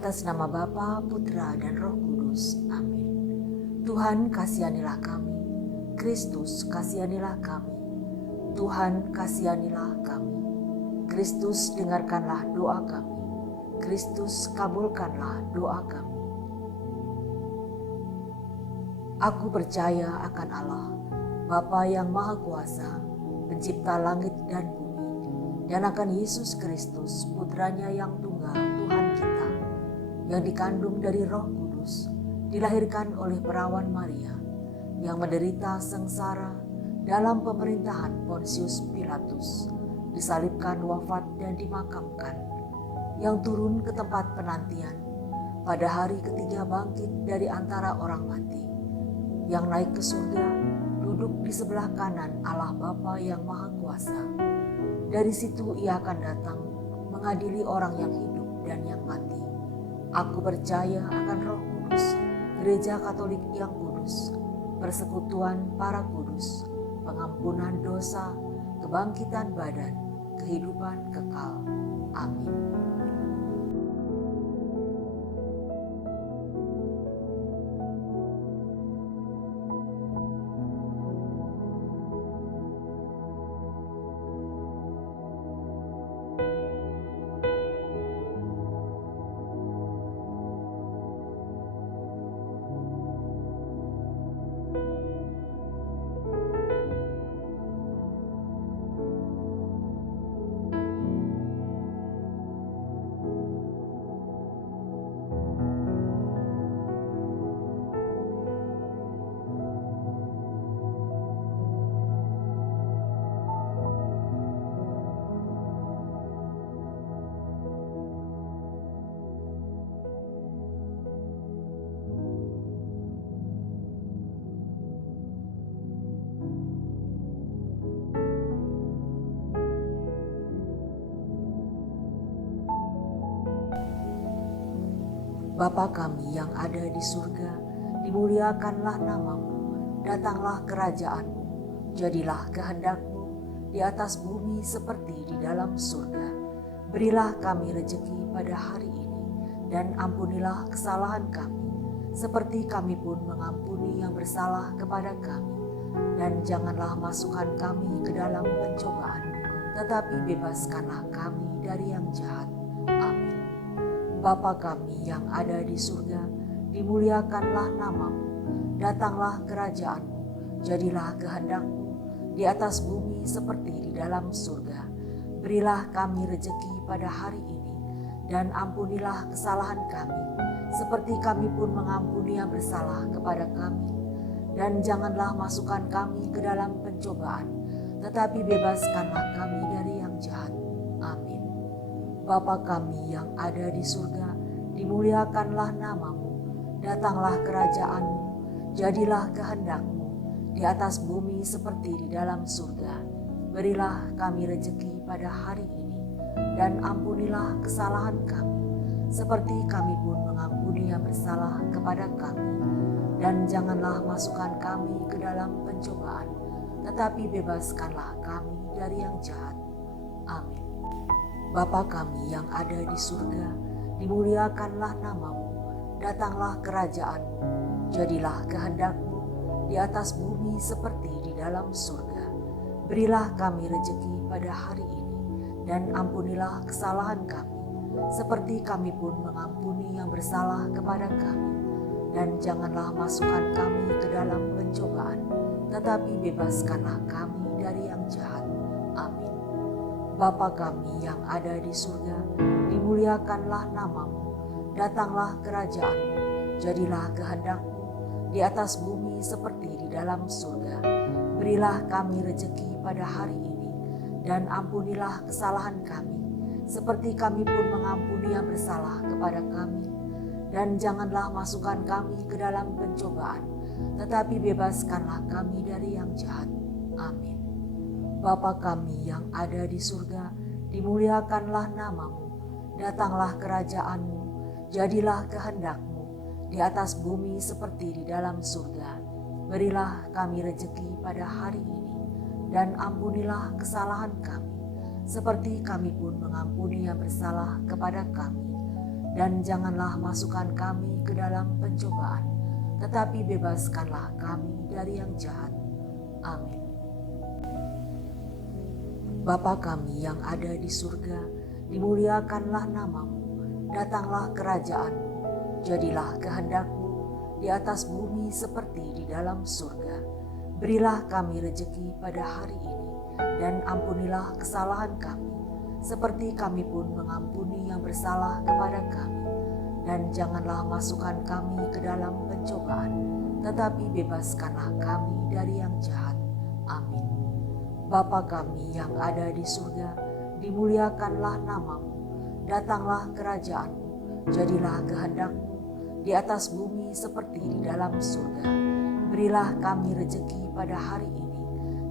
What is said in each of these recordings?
Atas nama Bapa, Putra, dan Roh Kudus. Amin. Tuhan kasihanilah kami, Kristus kasihanilah kami, Tuhan kasihanilah kami, Kristus dengarkanlah doa kami, Kristus kabulkanlah doa kami. Aku percaya akan Allah, Bapa yang Maha Kuasa, Pencipta langit dan bumi, dan akan Yesus Kristus, Putranya yang tunggal, Tuhan kita, yang dikandung dari Roh Kudus, dilahirkan oleh perawan Maria, yang menderita sengsara dalam pemerintahan Pontius Pilatus, disalibkan, wafat, dan dimakamkan, yang turun ke tempat penantian, pada hari ketiga bangkit dari antara orang mati, yang naik ke surga, duduk di sebelah kanan Allah Bapa yang Maha Kuasa. Dari situ ia akan datang mengadili orang yang hidup dan yang mati. Aku percaya akan Roh Kudus, Gereja Katolik yang kudus, persekutuan para kudus, pengampunan dosa, kebangkitan badan, kehidupan kekal. Amin. Bapa kami yang ada di surga, dimuliakanlah namamu, datanglah kerajaanmu, jadilah kehendak-mu di atas bumi seperti di dalam surga. Berilah kami rejeki pada hari ini, dan ampunilah kesalahan kami, seperti kami pun mengampuni yang bersalah kepada kami. Dan janganlah masukkan kami ke dalam pencobaan, tetapi bebaskanlah kami dari yang jahat. Amin. Bapa kami yang ada di surga, dimuliakanlah namamu, datanglah kerajaanmu, jadilah kehendak-mu di atas bumi seperti di dalam surga. Berilah kami rejeki pada hari ini, dan ampunilah kesalahan kami, seperti kami pun mengampuni yang bersalah kepada kami. Dan janganlah masukkan kami ke dalam pencobaan, tetapi bebaskanlah kami dari yang jahat. Amin. Bapa kami yang ada di surga, dimuliakanlah namamu, datanglah kerajaanmu, jadilah kehendak-mu di atas bumi seperti di dalam surga. Berilah kami rejeki pada hari ini, dan ampunilah kesalahan kami, seperti kami pun mengampuni yang bersalah kepada kami. Dan janganlah masukkan kami ke dalam pencobaan, tetapi bebaskanlah kami dari yang jahat. Amin. Bapa kami yang ada di surga, dimuliakanlah namamu, datanglah kerajaanmu, jadilah kehendak-mu di atas bumi seperti di dalam surga. Berilah kami rejeki pada hari ini, dan ampunilah kesalahan kami, seperti kami pun mengampuni yang bersalah kepada kami. Dan janganlah masukkan kami ke dalam pencobaan, tetapi bebaskanlah kami dari yang jahat. Amin. Bapa kami yang ada di surga, dimuliakanlah namamu, datanglah kerajaanmu, jadilah kehendak-mu di atas bumi seperti di dalam surga. Berilah kami rejeki pada hari ini, dan ampunilah kesalahan kami, seperti kami pun mengampuni yang bersalah kepada kami. Dan janganlah masukkan kami ke dalam pencobaan, tetapi bebaskanlah kami dari yang jahat. Amin. Bapa kami yang ada di surga, dimuliakanlah namamu, datanglah kerajaanmu, jadilah kehendak-mu di atas bumi seperti di dalam surga. Berilah kami rejeki pada hari ini, dan ampunilah kesalahan kami, seperti kami pun mengampuni yang bersalah kepada kami. dan janganlah masukkan kami ke dalam pencobaan, tetapi bebaskanlah kami dari yang jahat. Amin. Bapa kami yang ada di surga, dimuliakanlah namamu, datanglah kerajaanmu, jadilah kehendak-Mu di atas bumi seperti di dalam surga. Berilah kami rejeki pada hari ini, dan ampunilah kesalahan kami, seperti kami pun mengampuni yang bersalah kepada kami. Dan janganlah masukkan kami ke dalam pencobaan, tetapi bebaskanlah kami dari yang jahat. Amin. Bapa kami yang ada di surga, dimuliakanlah namamu, datanglah kerajaan-Mu, jadilah kehendak-Mu di atas bumi seperti di dalam surga. Berilah kami rejeki pada hari ini,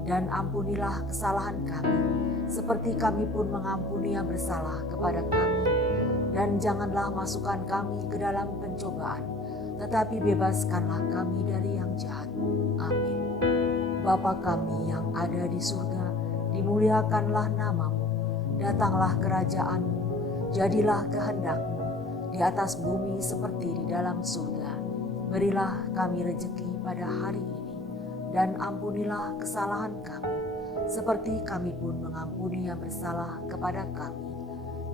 dan ampunilah kesalahan kami, seperti kami pun mengampuni yang bersalah kepada kami. Dan janganlah masukkan kami ke dalam pencobaan, tetapi bebaskanlah kami dari yang jahat. Amin. Bapa kami yang ada di surga, dimuliakanlah namamu, datanglah kerajaan-Mu, jadilah kehendak-Mu di atas bumi seperti di dalam surga. Berilah kami rejeki pada hari ini, dan ampunilah kesalahan kami, seperti kami pun mengampuni yang bersalah kepada kami.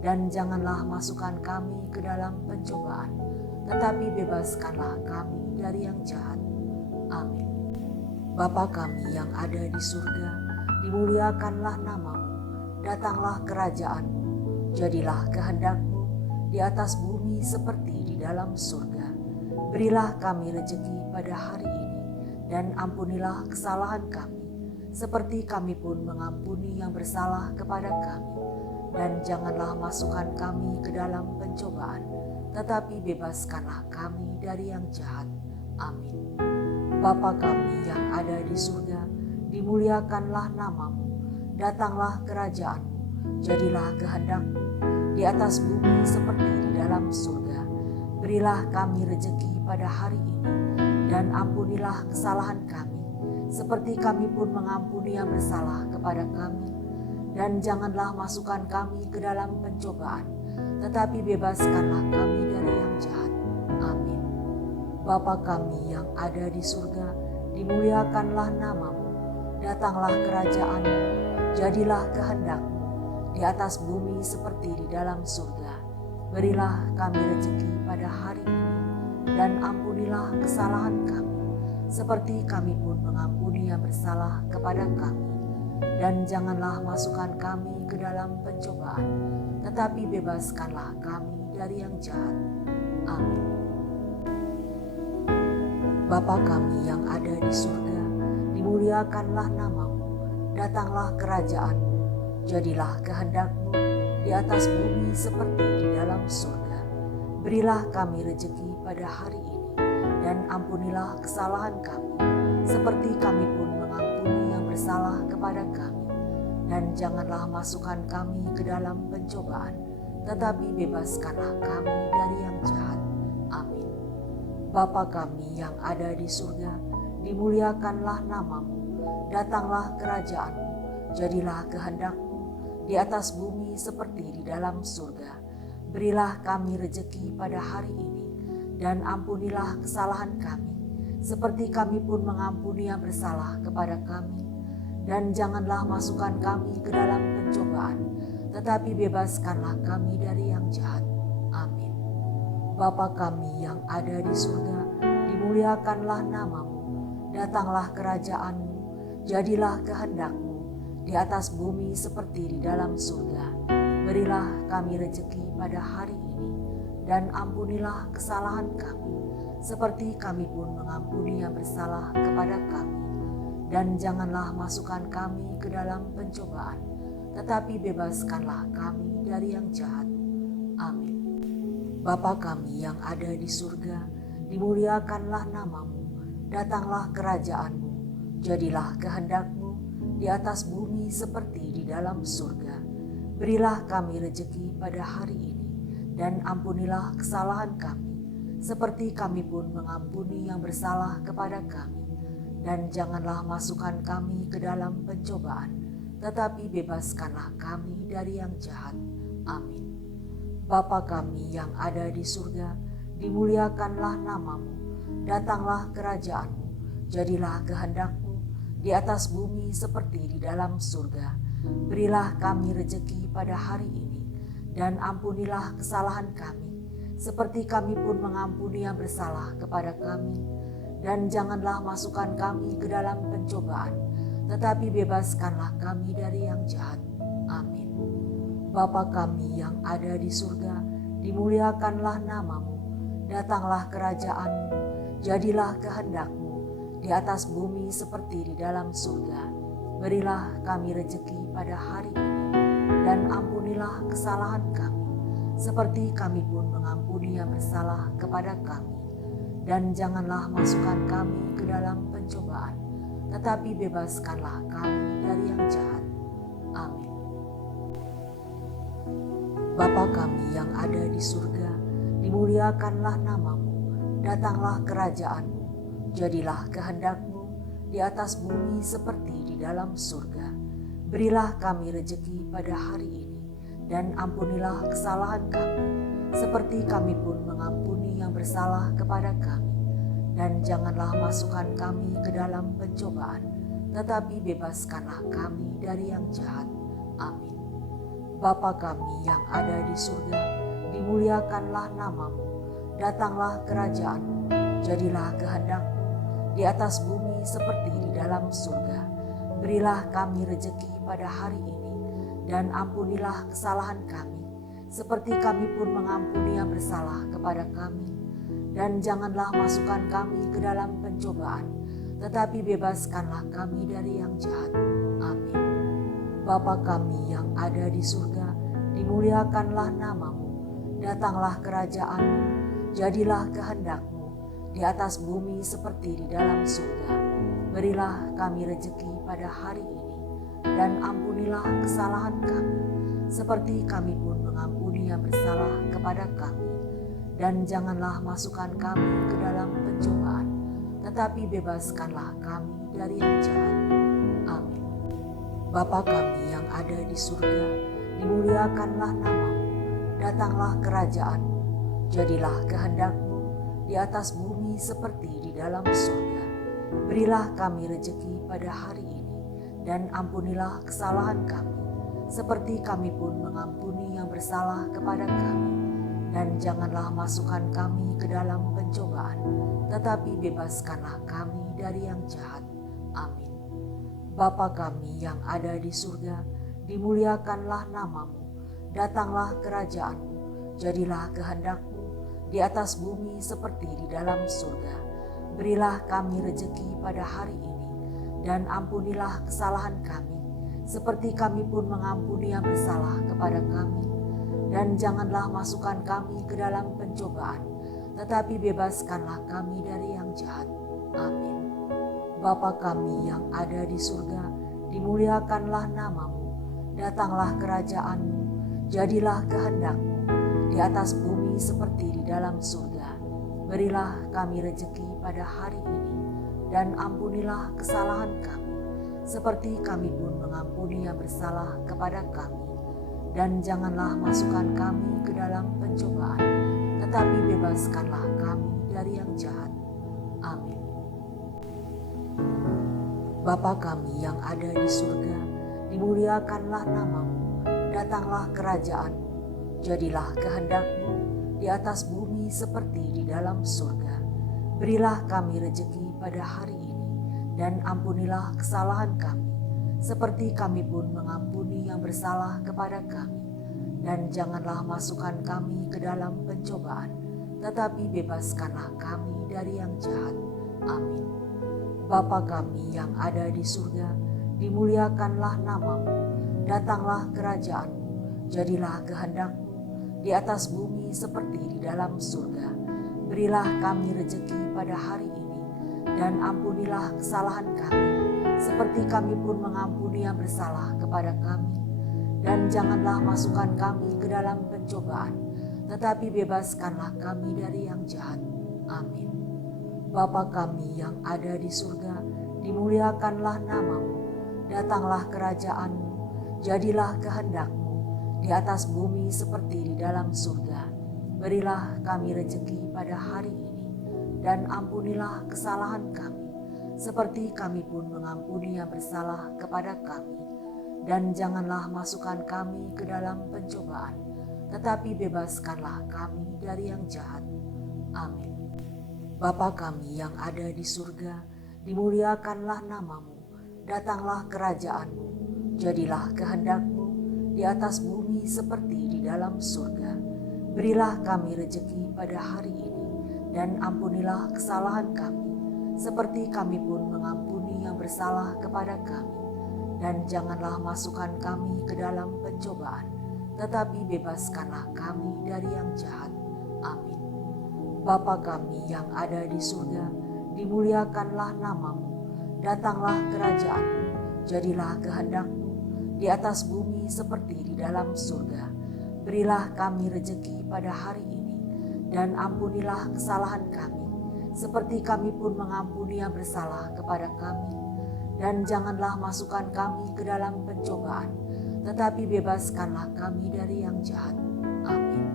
Dan janganlah masukkan kami ke dalam pencobaan, tetapi bebaskanlah kami dari yang jahat. Amin. Bapa kami yang ada di surga, dimuliakanlah namamu, datanglah kerajaan-Mu, jadilah kehendak-Mu di atas bumi seperti di dalam surga. Berilah kami rejeki pada hari ini, dan ampunilah kesalahan kami, seperti kami pun mengampuni yang bersalah kepada kami. Dan janganlah masukkan kami ke dalam pencobaan, tetapi bebaskanlah kami dari yang jahat. Amin. Bapa kami yang ada di surga, dimuliakanlah namamu, datanglah kerajaan-Mu, jadilah kehendak-Mu di atas bumi seperti di dalam surga. Berilah kami rejeki pada hari ini, dan ampunilah kesalahan kami, seperti kami pun mengampuni yang bersalah kepada kami. Dan janganlah masukkan kami ke dalam pencobaan, tetapi bebaskanlah kami dari yang jahat. Amin. Bapa kami yang ada di surga, dimuliakanlah namamu, datanglah kerajaan-Mu, jadilah kehendak-Mu di atas bumi seperti di dalam surga. Berilah kami rejeki pada hari ini, dan ampunilah kesalahan kami, seperti kami pun mengampuni yang bersalah kepada kami. Dan janganlah masukkan kami ke dalam pencobaan, tetapi bebaskanlah kami dari yang jahat. Amin. Bapa kami yang ada di surga, dimuliakanlah namamu, datanglah kerajaan-Mu, jadilah kehendak-Mu di atas bumi seperti di dalam surga. Berilah kami rejeki pada hari ini, dan ampunilah kesalahan kami, seperti kami pun mengampuni yang bersalah kepada kami. Dan janganlah masukkan kami ke dalam pencobaan, tetapi bebaskanlah kami dari yang jahat. Amin. Bapa kami yang ada di surga, dimuliakanlah namamu, datanglah kerajaan-Mu, jadilah kehendak-Mu di atas bumi seperti di dalam surga. Berilah kami rejeki pada hari ini, dan ampunilah kesalahan kami, seperti kami pun mengampuni yang bersalah kepada kami. Dan janganlah masukkan kami ke dalam pencobaan, tetapi bebaskanlah kami dari yang jahat. Amin. Bapa kami yang ada di surga, dimuliakanlah namamu, datanglah kerajaan-Mu, jadilah kehendak-Mu di atas bumi seperti di dalam surga. Berilah kami rejeki pada hari ini, dan ampunilah kesalahan kami, seperti kami pun mengampuni yang bersalah kepada kami. Dan janganlah masukkan kami ke dalam pencobaan, tetapi bebaskanlah kami dari yang jahat. Amin. Bapa kami yang ada di surga, dimuliakanlah namamu, datanglah kerajaan-Mu, jadilah kehendak-Mu di atas bumi seperti di dalam surga. Berilah kami rejeki pada hari ini, dan ampunilah kesalahan kami, seperti kami pun mengampuni yang bersalah kepada kami. Dan janganlah masukkan kami ke dalam pencobaan, tetapi bebaskanlah kami dari yang jahat. Amin. Bapa kami yang ada di surga, dimuliakanlah namamu, datanglah kerajaanmu, jadilah kehendak-Mu di atas bumi seperti di dalam surga. Berilah kami rejeki pada hari ini, dan ampunilah kesalahan kami, seperti kami pun mengampuni yang bersalah kepada kami. Dan janganlah masukkan kami ke dalam pencobaan, tetapi bebaskanlah kami dari yang jahat. Amin. Bapa kami yang ada di surga, dimuliakanlah namamu, datanglah kerajaan-Mu, jadilah kehendak-Mu di atas bumi seperti di dalam surga. Berilah kami rejeki pada hari ini, dan ampunilah kesalahan kami, seperti kami pun mengampuni yang bersalah kepada kami. Dan janganlah masukkan kami ke dalam pencobaan, tetapi bebaskanlah kami dari yang jahat. Amin. Bapa kami yang ada di surga, dimuliakanlah namamu, datanglah kerajaan-Mu, jadilah kehendak-Mu di atas bumi seperti di dalam surga. Berilah kami rejeki pada hari ini, dan ampunilah kesalahan kami, seperti kami pun mengampuni yang bersalah kepada kami. Dan janganlah masukkan kami ke dalam pencobaan, tetapi bebaskanlah kami dari yang jahat. Amin. Bapa kami yang ada di surga, dimuliakanlah namamu, datanglah kerajaan-Mu, jadilah kehendak-Mu di atas bumi seperti di dalam surga. Berilah kami rejeki pada hari ini, dan ampunilah kesalahan kami, seperti kami pun mengampuni yang bersalah kepada kami. Dan janganlah masukkan kami ke dalam pencobaan, tetapi bebaskanlah kami dari yang jahat. Amin. Bapa kami yang ada di surga, dimuliakanlah namamu, datanglah kerajaan-Mu, jadilah kehendak-Mu di atas bumi seperti di dalam surga. Berilah kami rejeki pada hari ini, dan ampunilah kesalahan kami, seperti kami pun mengampuni yang bersalah kepada kami. Dan janganlah masukkan kami ke dalam pencobaan, tetapi bebaskanlah kami dari yang jahat. Amin. Bapa kami yang ada di surga, dimuliakanlah namamu, datanglah kerajaan-Mu, jadilah kehendak-Mu di atas bumi seperti di dalam surga. Berilah kami rejeki pada hari ini, dan ampunilah kesalahan kami, seperti kami pun mengampuni yang bersalah kepada kami. Dan janganlah masukkan kami ke dalam pencobaan, tetapi bebaskanlah kami dari yang jahat. Amin. Bapa kami yang ada di surga, dimuliakanlah namamu, datanglah kerajaan-Mu, jadilah kehendak-Mu di atas bumi seperti di dalam surga. Berilah kami rejeki pada hari ini, dan ampunilah kesalahan kami, seperti kami pun mengampuni yang bersalah kepada kami. Dan janganlah masukkan kami ke dalam pencobaan, tetapi bebaskanlah kami dari yang jahat. Amin. Bapa kami yang ada di surga, dimuliakanlah namamu, datanglah kerajaan-Mu, jadilah kehendak-Mu di atas bumi seperti di dalam surga. Berilah kami rejeki pada hari ini, dan ampunilah kesalahan kami, seperti kami pun mengampuni yang bersalah kepada kami. Dan janganlah masukkan kami ke dalam pencobaan, tetapi bebaskanlah kami dari yang jahat. Amin. Bapa kami yang ada di surga, dimuliakanlah namamu, datanglah kerajaan-Mu, jadilah kehendak-Mu di atas bumi seperti di dalam surga. Berilah kami rejeki pada hari ini, dan ampunilah kesalahan kami, seperti kami pun mengampuni yang bersalah kepada kami. Dan janganlah masukkan kami ke dalam pencobaan, tetapi bebaskanlah kami dari yang jahat. Amin. Bapa kami yang ada di surga, dimuliakanlah namamu, datanglah kerajaan-Mu, jadilah kehendak-Mu di atas bumi seperti di dalam surga. Berilah kami rejeki pada hari ini, dan ampunilah kesalahan kami, seperti kami pun mengampuni yang bersalah kepada kami. Dan janganlah masukkan kami ke dalam pencobaan, tetapi bebaskanlah kami dari yang jahat. Amin. Bapa kami yang ada di surga, dimuliakanlah namamu, datanglah kerajaan-Mu, jadilah kehendak-Mu di atas bumi seperti di dalam surga. Berilah kami rejeki pada hari ini, dan ampunilah kesalahan kami, seperti kami pun mengampuni yang bersalah kepada kami. Dan janganlah masukkan kami ke dalam pencobaan, tetapi bebaskanlah kami dari yang jahat. Amin. Bapa kami yang ada di surga, dimuliakanlah namamu, datanglah kerajaanmu, jadilah kehendak-Mu di atas bumi seperti di dalam surga. Berilah kami rejeki pada hari ini, dan ampunilah kesalahan kami, seperti kami pun mengampuni yang bersalah kepada kami. Dan janganlah masukkan kami ke dalam pencobaan, tetapi bebaskanlah kami dari yang jahat. Amin. Bapa kami yang ada di surga, dimuliakanlah namamu, datanglah kerajaan-Mu, jadilah kehendak-Mu di atas bumi seperti di dalam surga. Berilah kami rejeki pada hari ini, dan ampunilah kesalahan kami, seperti kami pun mengampuni yang bersalah kepada kami. Dan janganlah masukkan kami ke dalam pencobaan, tetapi bebaskanlah kami dari yang jahat. Amin.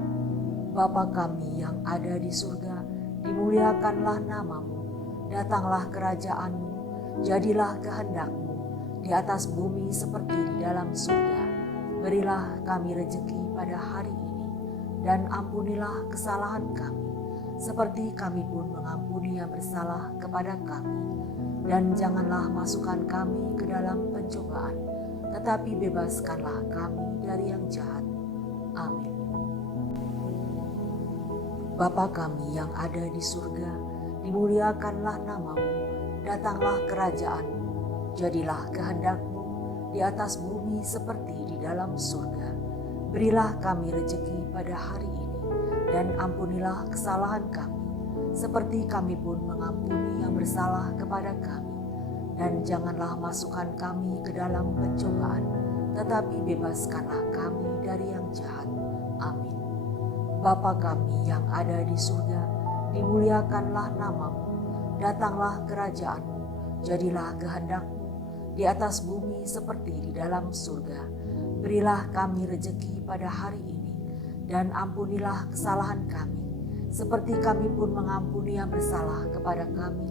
Bapa kami yang ada di surga, dimuliakanlah namamu, datanglah kerajaan-Mu, jadilah kehendak-Mu di atas bumi seperti di dalam surga. Berilah kami rejeki pada hari ini, dan ampunilah kesalahan kami, seperti kami pun mengampuni yang bersalah kepada kami. Dan janganlah masukkan kami ke dalam pencobaan, tetapi bebaskanlah kami dari yang jahat. Amin. Bapa kami yang ada di surga, dimuliakanlah namamu, datanglah kerajaan-Mu, jadilah kehendak-Mu di atas bumi seperti di dalam surga. Berilah kami rejeki pada hari ini, dan ampunilah kesalahan kami, seperti kami pun mengampuni yang bersalah kepada kami. Dan janganlah masukkan kami ke dalam pencobaan, tetapi bebaskanlah kami dari yang jahat. Amin. Bapa kami yang ada di surga, dimuliakanlah namamu, datanglah kerajaan-Mu, jadilah kehendak-Mu di atas bumi seperti di dalam surga. Berilah kami rejeki pada hari ini, dan ampunilah kesalahan kami, seperti kami pun mengampuni yang bersalah kepada kami.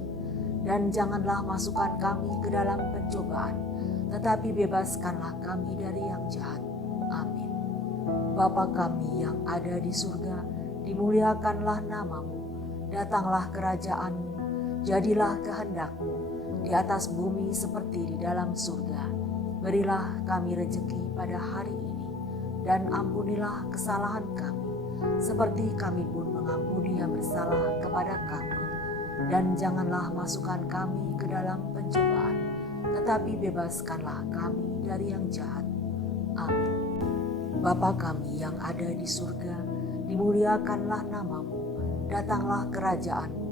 Dan janganlah masukkan kami ke dalam pencobaan, tetapi bebaskanlah kami dari yang jahat. Amin. Bapa kami yang ada di surga, dimuliakanlah namamu, datanglah kerajaan-Mu, jadilah kehendak-Mu di atas bumi seperti di dalam surga. Berilah kami rejeki pada hari ini, dan ampunilah kesalahan kami, seperti kami pun mengampuni yang bersalah kepada kami. Dan janganlah masukkan kami ke dalam pencobaan, tetapi bebaskanlah kami dari yang jahat. Amin. Bapa kami yang ada di surga, dimuliakanlah namamu, datanglah kerajaan-Mu,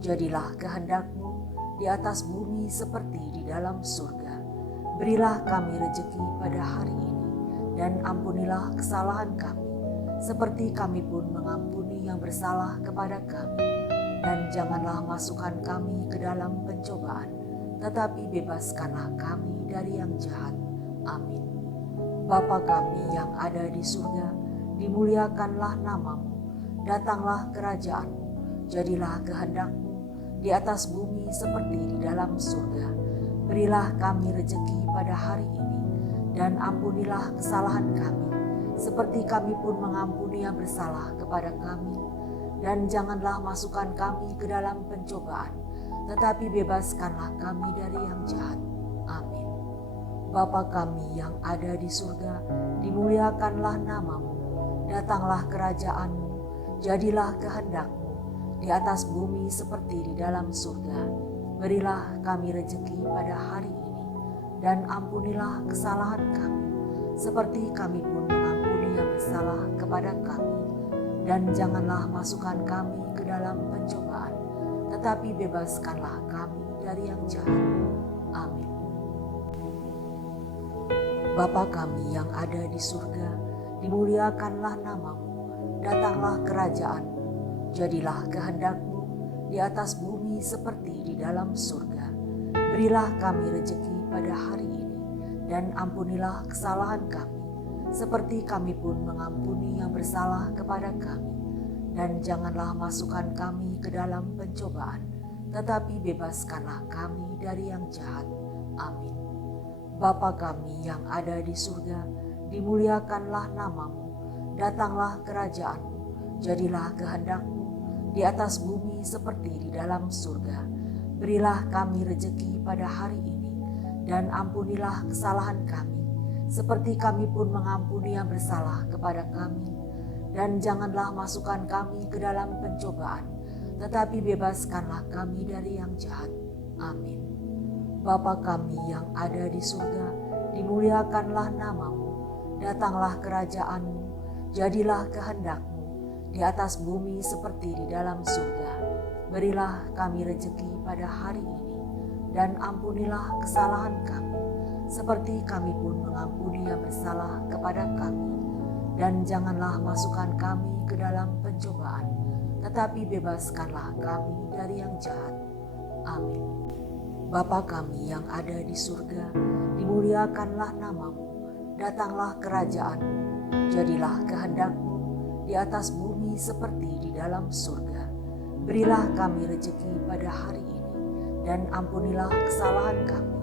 jadilah kehendak-Mu di atas bumi seperti di dalam surga. Berilah kami rejeki pada hari ini, dan ampunilah kesalahan kami, seperti kami pun mengampuni yang bersalah kepada kami. Dan janganlah masukkan kami ke dalam pencobaan, tetapi bebaskanlah kami dari yang jahat. Amin. Bapa kami yang ada di surga, dimuliakanlah namamu, datanglah kerajaan-Mu, jadilah kehendak-Mu di atas bumi seperti di dalam surga. Berilah kami rejeki pada hari ini, dan ampunilah kesalahan kami, seperti kami pun mengampuni yang bersalah kepada kami. Dan janganlah masukkan kami ke dalam pencobaan, tetapi bebaskanlah kami dari yang jahat. Amin. Bapa kami yang ada di surga, dimuliakanlah namamu, datanglah kerajaan-Mu, jadilah kehendak-Mu di atas bumi seperti di dalam surga. Berilah kami rejeki pada hari ini, dan ampunilah kesalahan kami, seperti kami pun mengampuni yang bersalah kepada kami. Dan janganlah masukkan kami ke dalam pencobaan, tetapi bebaskanlah kami dari yang jahat. Amin. Bapa kami yang ada di surga, dimuliakanlah namamu, datanglah kerajaan-Mu, jadilah kehendak-Mu di atas bumi seperti di dalam surga. Berilah kami rejeki pada hari ini, dan ampunilah kesalahan kami, seperti kami pun mengampuni yang bersalah kepada kami. Dan janganlah masukkan kami ke dalam pencobaan, tetapi bebaskanlah kami dari yang jahat. Amin. Bapa kami yang ada di surga, dimuliakanlah namamu, datanglah kerajaanmu, jadilah kehendak-Mu di atas bumi seperti di dalam surga. Berilah kami rejeki pada hari ini, dan ampunilah kesalahan kami, seperti kami pun mengampuni yang bersalah kepada kami. Dan janganlah masukkan kami ke dalam pencobaan, tetapi bebaskanlah kami dari yang jahat. Amin. Bapa kami yang ada di surga, dimuliakanlah namamu, datanglah kerajaan-Mu, jadilah kehendak-Mu di atas bumi seperti di dalam surga. Berilah kami rejeki pada hari ini, dan ampunilah kesalahan kami, seperti kami pun mengampuni yang bersalah kepada kami. Dan janganlah masukkan kami ke dalam pencobaan, tetapi bebaskanlah kami dari yang jahat. Amin. Bapa kami yang ada di surga, dimuliakanlah namamu, datanglah kerajaan-Mu, jadilah kehendak-Mu di atas bumi seperti di dalam surga. Berilah kami rejeki pada hari ini, dan ampunilah kesalahan kami,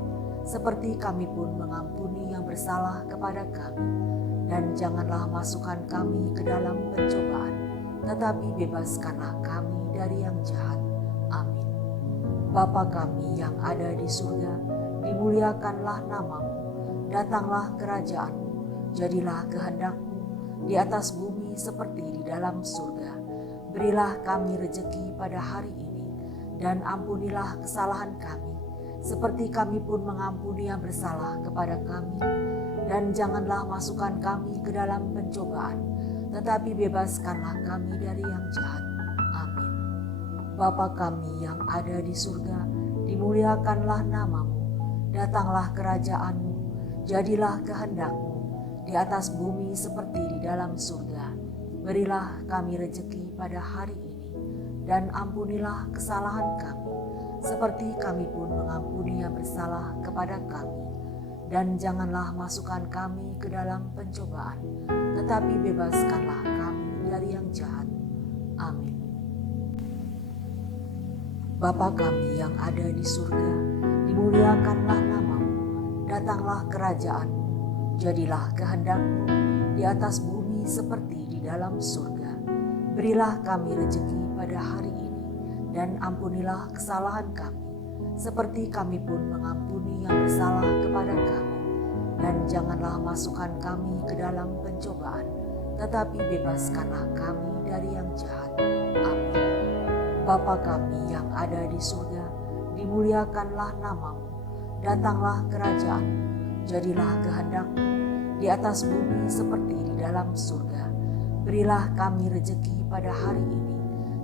seperti kami pun mengampuni yang bersalah kepada kami. Dan janganlah masukkan kami ke dalam pencobaan, tetapi bebaskanlah kami dari yang jahat. Amin. Bapa kami yang ada di surga, dimuliakanlah namamu, datanglah kerajaan-Mu, jadilah kehendak-Mu di atas bumi seperti di dalam surga. Berilah kami rejeki pada hari ini, dan ampunilah kesalahan kami, seperti kami pun mengampuni yang bersalah kepada kami. Dan janganlah masukkan kami ke dalam pencobaan, tetapi bebaskanlah kami dari yang jahat. Amin. Bapa kami yang ada di surga, dimuliakanlah namamu, datanglah kerajaan-Mu, jadilah kehendak-Mu di atas bumi seperti di dalam surga. Berilah kami rejeki pada hari ini, dan ampunilah kesalahan kami, seperti kami pun mengampuni yang bersalah kepada kami. Dan janganlah masukkan kami ke dalam pencobaan, tetapi bebaskanlah kami dari yang jahat. Amin. Bapa kami yang ada di surga, dimuliakanlah namamu, datanglah kerajaan-Mu, jadilah kehendak-Mu di atas bumi seperti di dalam surga. Berilah kami rejeki pada hari ini, dan ampunilah kesalahan kami, seperti kami pun mengampuni yang bersalah kepada kami. Dan janganlah masukkan kami ke dalam pencobaan, tetapi bebaskanlah kami dari yang jahat. Amin. Bapa kami yang ada di surga, dimuliakanlah namamu, datanglah kerajaan-Mu, jadilah kehendak-Mu di atas bumi seperti di dalam surga. Berilah kami rejeki pada hari ini,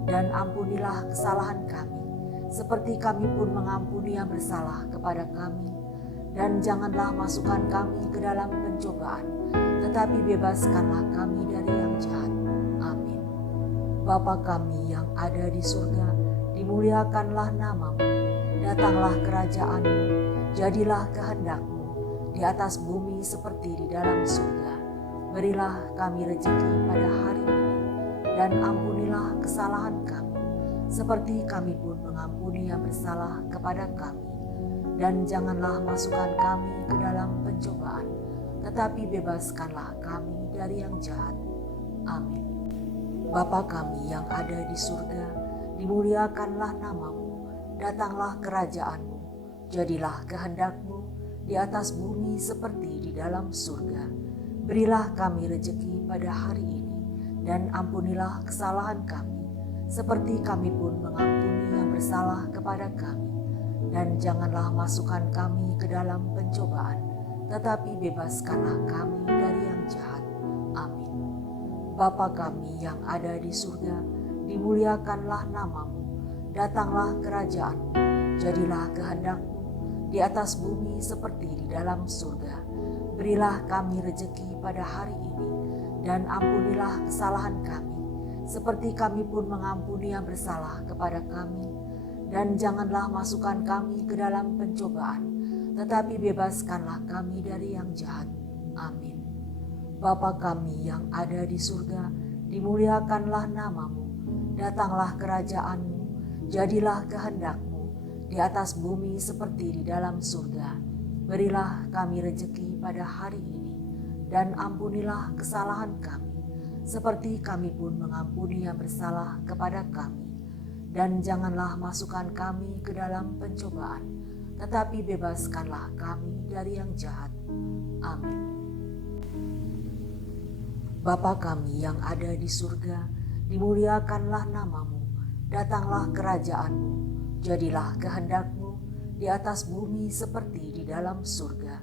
dan ampunilah kesalahan kami, seperti kami pun mengampuni yang bersalah kepada kami. Dan janganlah masukkan kami ke dalam pencobaan, tetapi bebaskanlah kami dari yang jahat. Amin. Bapa kami yang ada di surga, dimuliakanlah namamu, datanglah kerajaan-Mu, jadilah kehendak-Mu di atas bumi seperti di dalam surga. Berilah kami rejeki pada hari ini, dan ampunilah kesalahan kami, seperti kami pun mengampuni yang bersalah kepada kami. Dan janganlah masukkan kami ke dalam pencobaan, tetapi bebaskanlah kami dari yang jahat. Amin. Bapa kami yang ada di surga, dimuliakanlah namamu, datanglah kerajaan-Mu, jadilah kehendak-Mu di atas bumi seperti di dalam surga. Berilah kami rejeki pada hari ini, dan ampunilah kesalahan kami, seperti kami pun mengampuni yang bersalah kepada kami. Dan janganlah masukkan kami ke dalam pencobaan, tetapi bebaskanlah kami dari yang jahat. Amin. Bapa kami yang ada di surga, dimuliakanlah namamu, datanglah kerajaan-Mu, jadilah kehendak-Mu di atas bumi seperti di dalam surga. Berilah kami rejeki pada hari ini, dan ampunilah kesalahan kami, seperti kami pun mengampuni yang bersalah kepada kami. Dan janganlah masukkan kami ke dalam pencobaan, tetapi bebaskanlah kami dari yang jahat. Amin. Bapa kami yang ada di surga, dimuliakanlah namamu, datanglah kerajaanmu, jadilah kehendak-mu di atas bumi seperti di dalam surga. Berilah kami rejeki pada hari ini, dan ampunilah kesalahan kami, seperti kami pun mengampuni yang bersalah kepada kami. Dan janganlah masukkan kami ke dalam pencobaan, tetapi bebaskanlah kami dari yang jahat. Amin. Bapa kami yang ada di surga, dimuliakanlah namamu, datanglah kerajaanmu, jadilah kehendak-mu di atas bumi seperti di dalam surga.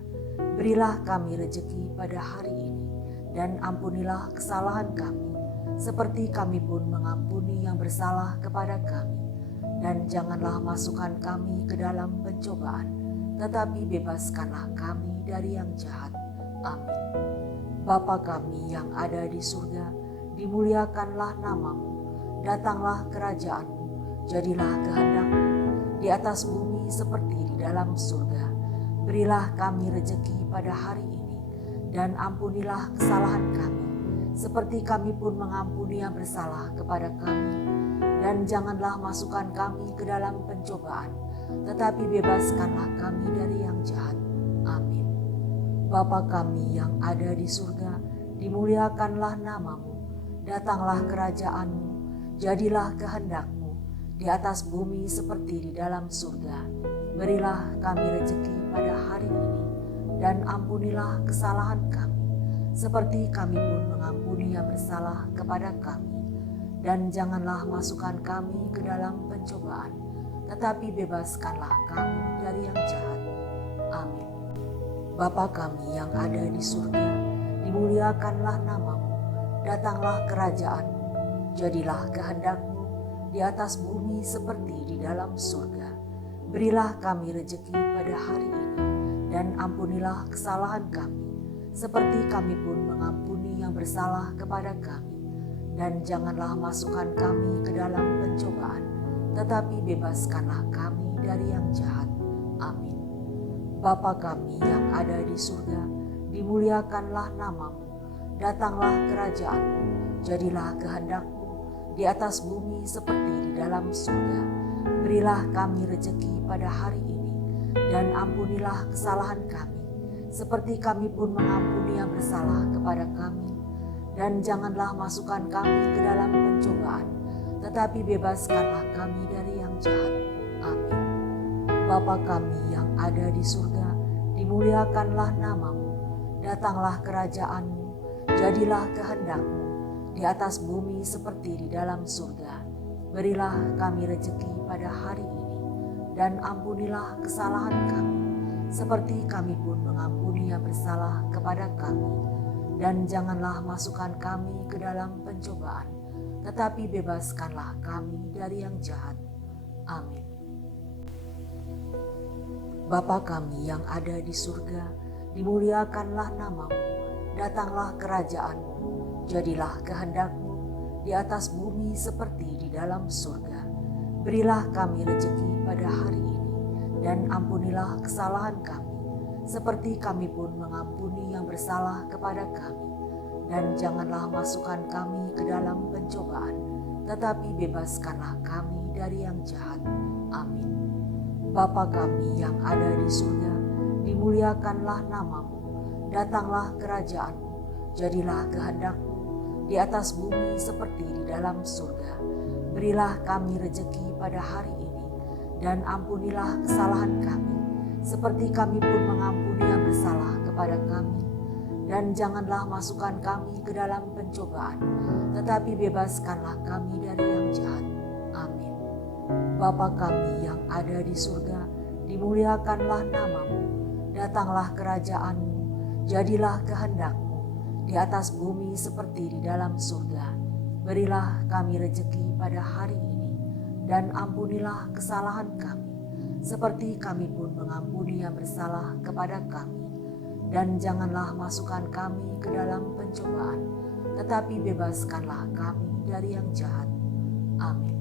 Berilah kami rejeki pada hari ini, dan ampunilah kesalahan kami, seperti kami pun mengampuni yang bersalah kepada kami. Dan janganlah masukkan kami ke dalam pencobaan, tetapi bebaskanlah kami dari yang jahat. Amin. Bapa kami yang ada di surga, dimuliakanlah namamu, datanglah kerajaanmu, jadilah kehendak-mu di atas bumi seperti di dalam surga. Berilah kami rejeki pada hari ini, dan ampunilah kesalahan kami, seperti kami pun mengampuni yang bersalah kepada kami. Dan janganlah masukkan kami ke dalam pencobaan, tetapi bebaskanlah kami dari yang jahat. Amin. Bapa kami yang ada di surga, dimuliakanlah namamu, datanglah kerajaanmu, jadilah kehendak-mu di atas bumi seperti di dalam surga. Berilah kami rejeki pada hari ini, dan ampunilah kesalahan kami, seperti kami pun mengampuni yang bersalah kepada kami. Dan janganlah masukkan kami ke dalam pencobaan, tetapi bebaskanlah kami dari yang jahat. Amin. Bapa kami yang ada di surga, dimuliakanlah namamu, datanglah kerajaanmu, jadilah kehendak-mu di atas bumi seperti di dalam surga. Berilah kami rejeki pada hari ini, dan ampunilah kesalahan kami, seperti kami pun mengampuni yang bersalah kepada kami. Dan janganlah masukkan kami ke dalam pencobaan, tetapi bebaskanlah kami dari yang jahat. Amin. Bapa kami yang ada di surga, dimuliakanlah namamu, datanglah kerajaanmu, jadilah kehendak-mu di atas bumi seperti di dalam surga. Berilah kami rejeki pada hari ini, dan ampunilah kesalahan kami, seperti kami pun mengampuni yang bersalah kepada kami. Dan janganlah masukkan kami ke dalam pencobaan, tetapi bebaskanlah kami dari yang jahat. Amin. Bapa kami yang ada di surga, dimuliakanlah namamu, datanglah kerajaanmu, jadilah kehendak-mu di atas bumi seperti di dalam surga. Berilah kami rejeki pada hari ini, dan ampunilah kesalahan kami, seperti kami pun mengampuni yang bersalah kepada kami. Dan janganlah masukkan kami ke dalam pencobaan, tetapi bebaskanlah kami dari yang jahat. Amin. Bapa kami yang ada di surga, dimuliakanlah namamu, datanglah kerajaanmu, jadilah kehendak-mu di atas bumi seperti di dalam surga. Berilah kami rejeki pada hari ini, dan ampunilah kesalahan kami, seperti kami pun mengampuni yang bersalah kepada kami. Dan janganlah masukkan kami ke dalam pencobaan, tetapi bebaskanlah kami dari yang jahat. Amin. Bapa kami yang ada di surga, dimuliakanlah namamu, datanglah kerajaanmu, jadilah kehendak-mu di atas bumi seperti di dalam surga. Berilah kami rejeki pada hari ini, dan ampunilah kesalahan kami, seperti kami pun mengampuni yang bersalah kepada kami. Dan janganlah masukkan kami ke dalam pencobaan, tetapi bebaskanlah kami dari yang jahat. Amin. Bapa kami yang ada di surga, dimuliakanlah namamu, datanglah kerajaanmu, jadilah kehendak-mu di atas bumi seperti di dalam surga. Berilah kami rejeki pada hari ini, dan ampunilah kesalahan kami, seperti kami pun mengampuni yang bersalah kepada kami. Dan janganlah masukkan kami ke dalam pencobaan, tetapi bebaskanlah kami dari yang jahat. Amin.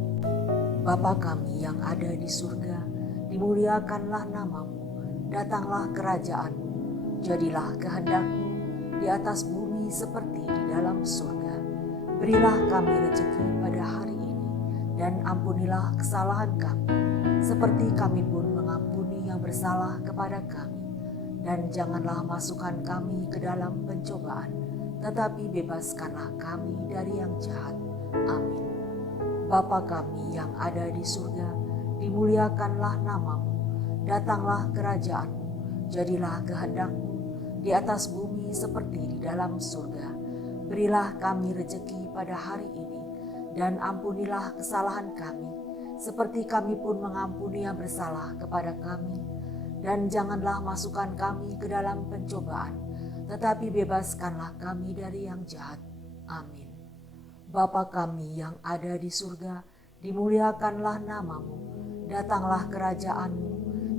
Bapa kami yang ada di surga, dimuliakanlah namamu, datanglah kerajaanmu, jadilah kehendak-mu di atas bumi bumi seperti di dalam surga. Berilah kami rezeki pada hari ini, dan ampunilah kesalahan kami, seperti kami pun mengampuni yang bersalah kepada kami. Dan janganlah masukkan kami ke dalam pencobaan, tetapi bebaskanlah kami dari yang jahat. Amin. Bapa kami yang ada di surga, dimuliakanlah namamu, datanglah kerajaanmu, jadilah kehendak-Mu di atas bumi seperti di dalam surga. Berilah kami rezeki pada hari ini, dan ampunilah kesalahan kami, seperti kami pun mengampuni yang bersalah kepada kami. Dan janganlah masukkan kami ke dalam pencobaan, tetapi bebaskanlah kami dari yang jahat. Amin. Bapa kami yang ada di surga, dimuliakanlah namamu, datanglah kerajaan-Mu,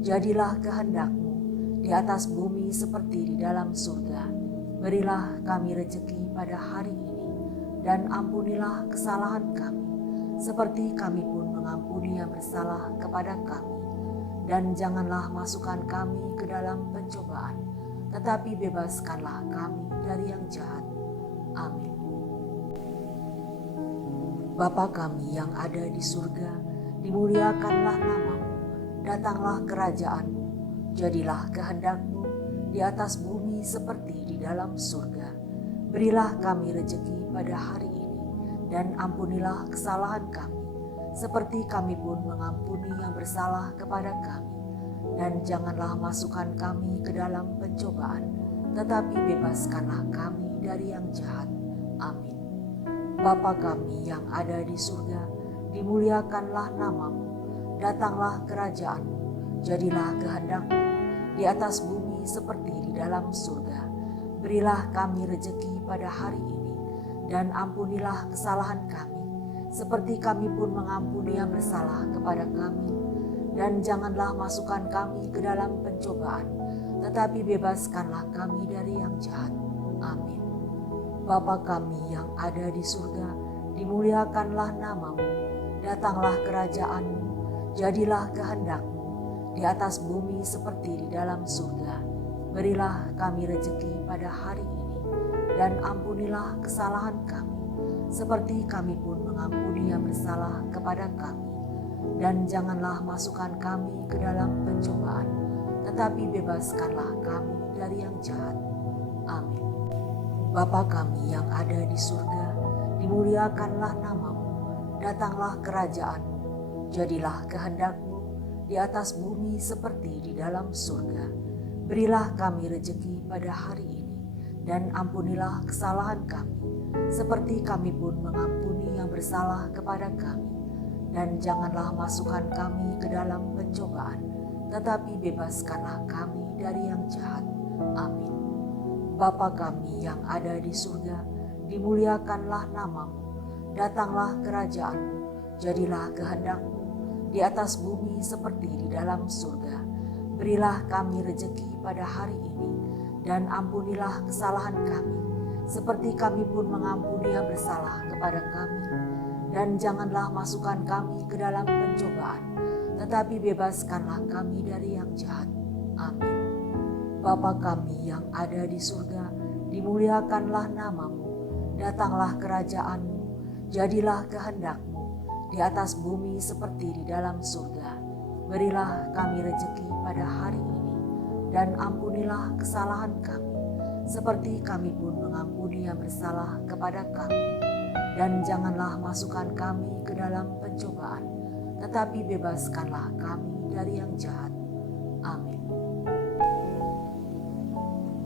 jadilah kehendak-Mu di atas bumi seperti di dalam surga. Berilah kami rezeki pada hari ini, dan ampunilah kesalahan kami, seperti kami pun mengampuni yang bersalah kepada kami. Dan janganlah masukkan kami ke dalam pencobaan, tetapi bebaskanlah kami dari yang jahat. Amin. Bapa kami yang ada di surga, dimuliakanlah namamu, datanglah kerajaan-Mu, jadilah kehendak-Mu di atas bumi seperti di dalam surga. Berilah kami rezeki pada hari ini, dan ampunilah kesalahan kami, seperti kami pun mengampuni yang bersalah kepada kami. Dan janganlah masukkan kami ke dalam pencobaan, tetapi bebaskanlah kami dari yang jahat. Amin. Bapa kami yang ada di surga, dimuliakanlah namamu, datanglah kerajaan-Mu, jadilah kehendak-Mu di atas bumi seperti di dalam surga. Berilah kami rezeki pada hari ini, dan ampunilah kesalahan kami, seperti kami pun mengampuni yang bersalah kepada kami. Dan janganlah masukkan kami ke dalam pencobaan, tetapi bebaskanlah kami dari yang jahat. Amin. Bapa kami yang ada di surga, dimuliakanlah namamu, datanglah kerajaan-Mu, jadilah kehendak-Mu di atas bumi seperti di dalam surga. Berilah kami rezeki pada hari ini, dan ampunilah kesalahan kami, seperti kami pun mengampuni yang bersalah kepada kami. Dan janganlah masukkan kami ke dalam pencobaan, tetapi bebaskanlah kami dari yang jahat. Amin. Bapa kami yang ada di surga, dimuliakanlah namamu, datanglah kerajaan-Mu, jadilah kehendak-Mu di atas bumi seperti di dalam surga. Berilah kami rezeki pada hari ini, dan ampunilah kesalahan kami, seperti kami pun mengampuni yang bersalah kepada kami. Dan janganlah masukkan kami ke dalam pencobaan, tetapi bebaskanlah kami dari yang jahat. Amin. Bapa kami yang ada di surga, dimuliakanlah namamu, datanglah kerajaan-Mu, jadilah kehendak-Mu di atas bumi seperti di dalam surga. Berilah kami rezeki pada hari ini, dan ampunilah kesalahan kami, seperti kami pun mengampuni yang bersalah kepada kami. Dan janganlah masukkan kami ke dalam pencobaan, tetapi bebaskanlah kami dari yang jahat. Amin. Bapa kami yang ada di surga, dimuliakanlah namamu, datanglah kerajaan-Mu, jadilah kehendak-Mu di atas bumi seperti di dalam surga. Berilah kami rezeki pada hari ini, dan ampunilah kesalahan kami, seperti kami pun mengampuni yang bersalah kepada kami. Dan janganlah masukkan kami ke dalam pencobaan, tetapi bebaskanlah kami dari yang jahat. Amin.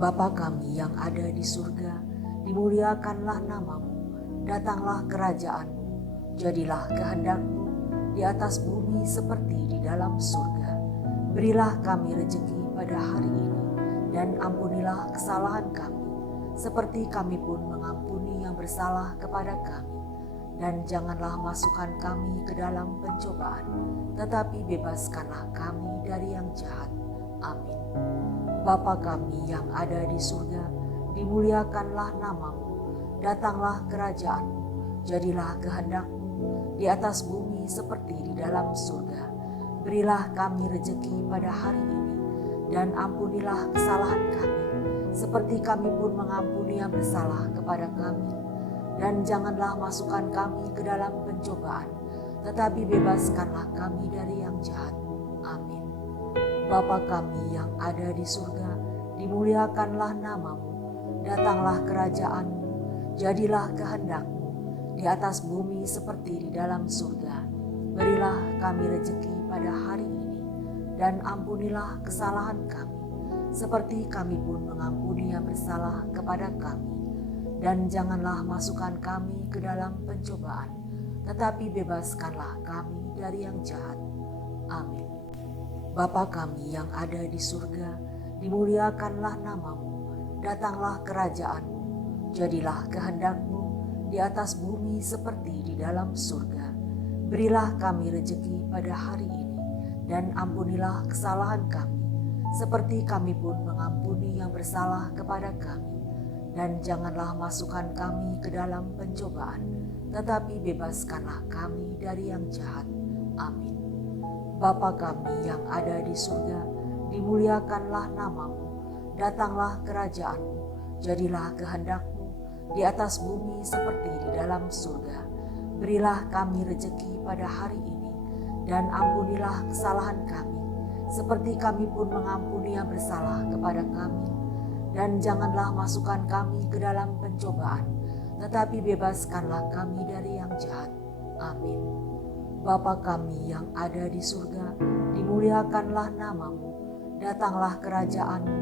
Bapa kami yang ada di surga, dimuliakanlah namamu, datanglah kerajaan-Mu, jadilah kehendak-Mu di atas bumi seperti di dalam surga. Berilah kami rezeki pada hari ini, dan ampunilah kesalahan kami, seperti kami pun mengampuni yang bersalah kepada kami. Dan janganlah masukkan kami ke dalam pencobaan, tetapi bebaskanlah kami dari yang jahat. Amin. Bapa kami yang ada di surga, dimuliakanlah namamu, datanglah kerajaan-Mu, jadilah kehendak-Mu di atas bumi seperti di dalam surga. Berilah kami rezeki pada hari ini, dan ampunilah kesalahan kami, seperti kami pun mengampuni yang bersalah kepada kami. Dan janganlah masukkan kami ke dalam pencobaan, tetapi bebaskanlah kami dari yang jahat. Amin. Bapa kami yang ada di surga, dimuliakanlah namamu, datanglah kerajaanmu, jadilah kehendak-mu di atas bumi seperti di dalam surga. Berilah kami rejeki pada hari ini, dan ampunilah kesalahan kami, seperti kami pun mengampuni yang bersalah kepada kami. Dan janganlah masukkan kami ke dalam pencobaan, tetapi bebaskanlah kami dari yang jahat. Amin. Bapa kami yang ada di surga, dimuliakanlah namamu, datanglah kerajaanmu, jadilah kehendak-mu di atas bumi seperti di dalam surga. Berilah kami rejeki pada hari ini, dan ampunilah kesalahan kami, seperti kami pun mengampuni yang bersalah kepada kami. Dan janganlah masukkan kami ke dalam pencobaan, tetapi bebaskanlah kami dari yang jahat. Amin. Bapa kami yang ada di surga, dimuliakanlah namamu, datanglah kerajaanmu, jadilah kehendak-mu di atas bumi seperti di dalam surga. Berilah kami rejeki pada hari ini, dan ampunilah kesalahan kami, seperti kami pun mengampuni yang bersalah kepada kami. Dan janganlah masukkan kami ke dalam pencobaan, tetapi bebaskanlah kami dari yang jahat. Amin. Bapa kami yang ada di surga, dimuliakanlah namamu, datanglah kerajaanmu,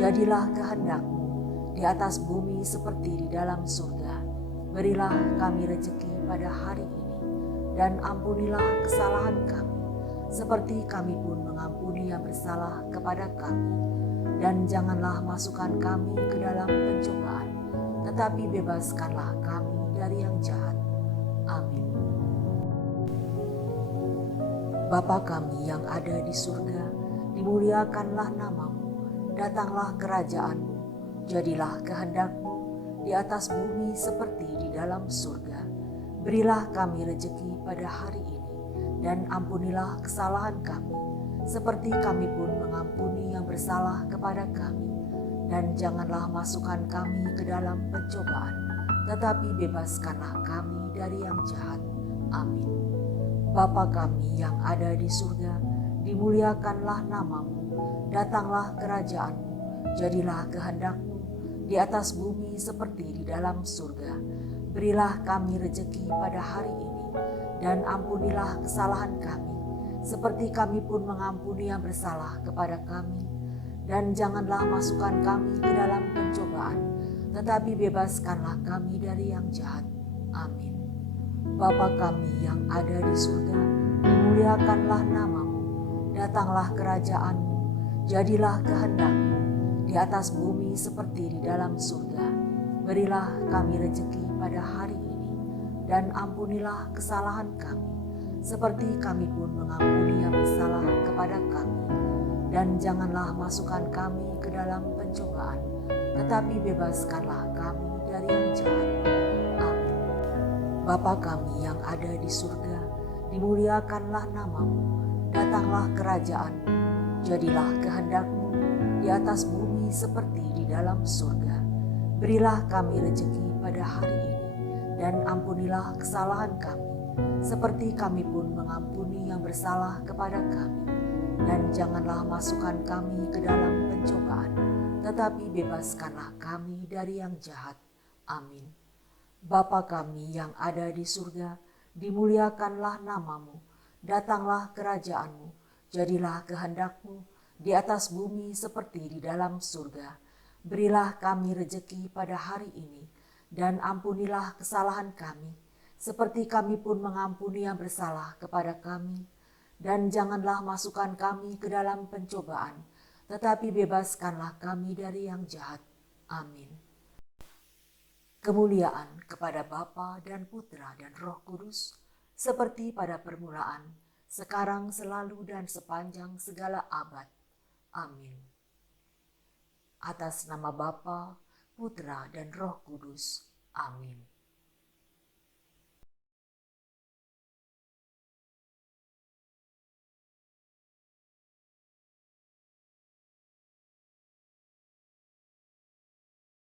jadilah kehendak-mu di atas bumi seperti di dalam surga. Berilah kami rejeki pada hari ini, dan ampunilah kesalahan kami, seperti kami pun mengampuni yang bersalah kepada kami. Dan janganlah masukkan kami ke dalam pencobaan, tetapi bebaskanlah kami dari yang jahat. Amin. Bapa kami yang ada di surga, dimuliakanlah namamu, datanglah kerajaanmu, jadilah kehendak-mu di atas bumi seperti di dalam surga. Berilah kami rejeki pada hari ini, dan ampunilah kesalahan kami, seperti kami pun mengampuni yang bersalah kepada kami. Dan janganlah masukkan kami ke dalam pencobaan, tetapi bebaskanlah kami dari yang jahat. Amin. Bapa kami yang ada di surga, dimuliakanlah namamu, datanglah kerajaanmu, jadilah kehendak-mu di atas bumi seperti di dalam surga. Berilah kami rejeki pada hari ini, dan ampunilah kesalahan kami, seperti kami pun mengampuni yang bersalah kepada kami. Dan janganlah masukkan kami ke dalam pencobaan, tetapi bebaskanlah kami dari yang jahat. Amin. Bapa kami yang ada di surga, dimuliakanlah namamu, datanglah kerajaanmu, jadilah kehendak-mu di atas bumi seperti di dalam surga. Berilah kami rejeki pada hari ini, dan ampunilah kesalahan kami, seperti kami pun mengampuni yang bersalah kepada kami. Dan janganlah masukkan kami ke dalam pencobaan, tetapi bebaskanlah kami dari yang jahat. Amin. Bapa kami yang ada di surga, dimuliakanlah namamu, datanglah kerajaanmu, jadilah kehendak-mu di atas bumi seperti di dalam surga. Berilah kami rejeki pada hari ini, dan ampunilah kesalahan kami, seperti kami pun mengampuni yang bersalah kepada kami. Dan janganlah masukkan kami ke dalam pencobaan, tetapi bebaskanlah kami dari yang jahat. Amin. Bapa kami yang ada di surga, dimuliakanlah namamu, datanglah kerajaanmu, jadilah kehendak-mu di atas bumi seperti di dalam surga. Berilah kami rejeki pada hari ini, dan ampunilah kesalahan kami, seperti kami pun mengampuni yang bersalah kepada kami. Dan janganlah masukkan kami ke dalam pencobaan, tetapi bebaskanlah kami dari yang jahat. Amin. Kemuliaan kepada Bapa dan Putra dan Roh Kudus, seperti pada permulaan, sekarang, selalu, dan sepanjang segala abad. Amin. Atas nama Bapa, Putra, dan Roh Kudus. Amin.